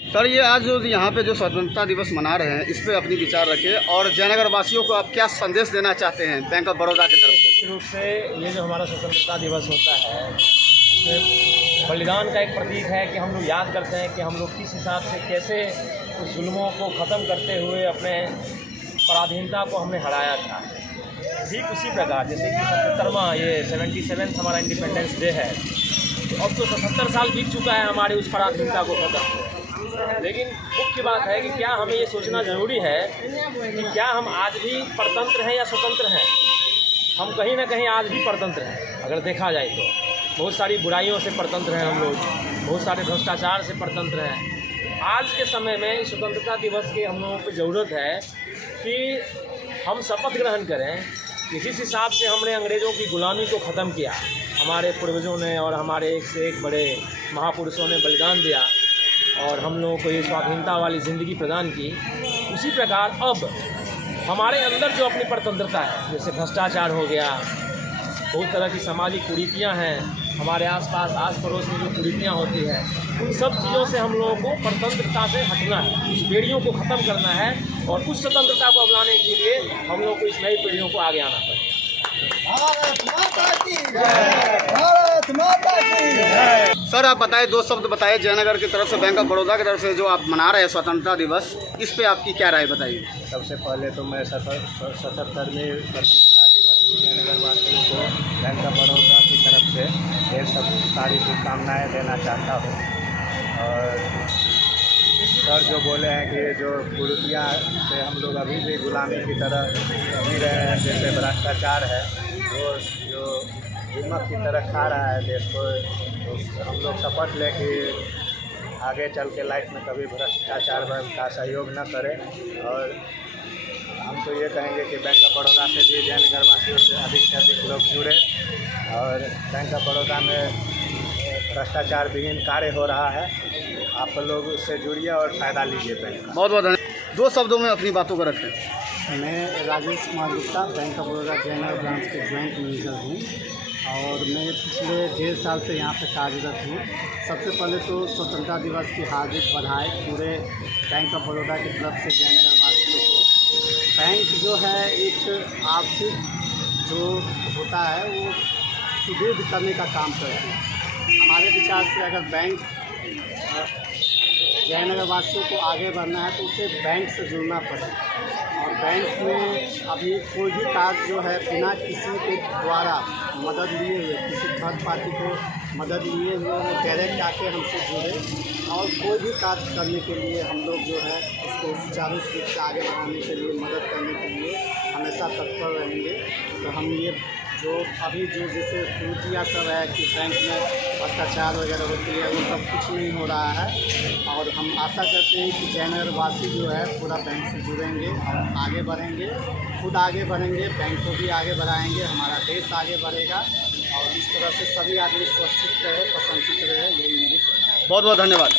Sir, ये आज जो यहाँ पे जो स्वतंत्रता दिवस मना रहे हैं, इस पे अपनी विचार रखें और जयनगर वासियों को आप क्या संदेश देना चाहते हैं बैंक ऑफ बड़ौदा की तरफ से? निश्चित रूप से ये जो हमारा स्वतंत्रता दिवस होता है, ये बलिदान का एक प्रतीक है कि हम लोग याद करते हैं कि हम लोग किस हिसाब से कैसे उस जुल्मों को ख़त्म करते हुए अपने पराधीनता को हमने हराया था। ठीक उसी प्रकार जैसे कि 77वां ये 77th हमारा इंडिपेंडेंस डे है, तो अब तो 77 साल बीत चुका है हमारे उस पराधीनता को ख़त्म। लेकिन मुख्य बात है कि क्या हमें ये सोचना ज़रूरी है कि क्या हम आज भी परतंत्र हैं या स्वतंत्र हैं। हम कहीं ना कहीं आज भी परतंत्र हैं। अगर देखा जाए तो बहुत सारी बुराइयों से परतंत्र हैं हम लोग, बहुत सारे भ्रष्टाचार से परतंत्र हैं। आज के समय में स्वतंत्रता दिवस की हम लोगों को ज़रूरत है कि हम शपथ ग्रहण करें कि जिस हिसाब से हमने अंग्रेज़ों की गुलामी को ख़त्म किया, हमारे पूर्वजों ने और हमारे एक से एक बड़े महापुरुषों ने बलिदान दिया और हम लोगों को ये स्वाधीनता वाली ज़िंदगी प्रदान की, उसी प्रकार अब हमारे अंदर जो अपनी परतंत्रता है, जैसे भ्रष्टाचार हो गया, बहुत तरह की सामाजिक कुरीतियाँ हैं, हमारे आसपास आस पड़ोस में जो कुरीतियाँ होती हैं, उन सब चीज़ों से हम लोगों को परतंत्रता से हटना है, उस पीढ़ियों को ख़त्म करना है और उस स्वतंत्रता को अपनाने के लिए हम लोग को इस नई पीढ़ियों को आगे आना पड़ेगा। भारत माता की जय, भारत माता की जय। सर, आप बताएं, दो शब्द बताएं जयनगर की तरफ से, बैंक ऑफ बड़ौदा की तरफ से जो आप मना रहे हैं स्वतंत्रता दिवस, इस पे आपकी क्या राय बताइए? सबसे पहले तो मैं 77वें स्वतंत्रता दिवस की जयनगर वासियों को बैंक ऑफ बड़ौदा की तरफ से ढेर सारी शुभकामनाएँ देना चाहता हूँ। और सर जो बोले हैं कि जो कुरीतियाँ से हम लोग अभी भी गुलामी की तरह जी रहे हैं, जैसे भ्रष्टाचार है वो जो हिम्मत की तरह खा रहा है देश को, तो हम लोग शपथ लें कि आगे चल के लाइफ में कभी भ्रष्टाचार का सहयोग न करें। और हम तो ये कहेंगे कि बैंक ऑफ बड़ौदा से भी जयनगर वासियों से अधिक लोग जुड़े और बैंक ऑफ बड़ौदा में भ्रष्टाचार विहीन कार्य हो रहा है, आप लोग उससे जुड़िए और फ़ायदा लीजिए बैंक का। बहुत बहुत धन्यवाद। दो शब्दों में अपनी बातों को रखें। मैं Rajesh Kumar Gupta, bank of Baroda Jaynagar branch के ज्वाइंट मैनेजर हूँ और मैं पिछले 1.5 साल से यहाँ पे कार्यरत हूँ। सबसे पहले तो स्वतंत्रता दिवस की हार्दिक बधाई पूरे बैंक ऑफ बड़ौदा की तरफ से जयनगर वासियों को। बैंक जो है एक आर्थिक जो होता है वो सुदृढ़ करने का काम करती है। हमारे विचार से अगर बैंक जयनगर वासियों को आगे बढ़ना है तो उसे बैंक से जुड़ना पड़ेगा और बैंक में अभी कोई भी कार्य जो है बिना किसी के द्वारा मदद लिए हुए, किसी थर्ड पार्टी को मदद लिए हुए वो डायरेक्ट आके हमसे जुड़े और कोई भी कार्य करने के लिए हम लोग जो है उसको सुचारू रूप से आगे बढ़ाने के लिए, मदद करने के लिए हमेशा तत्पर रहेंगे। तो हम ये जो अभी जो जैसे कुरीतियाँ सब है कि बैंक में भ्रष्टाचार वगैरह होती है, वो सब कुछ नहीं हो रहा है और हम आशा करते हैं कि जयनगर वासी जो है पूरा बैंक से जुड़ेंगे और आगे बढ़ेंगे, खुद आगे बढ़ेंगे, बैंक को भी आगे बढ़ाएंगे, हमारा देश आगे बढ़ेगा और इस तरह से सभी आदमी सुरक्षित रहे, प्रसन्नचित्त रहे, यही मेरी। बहुत बहुत धन्यवाद।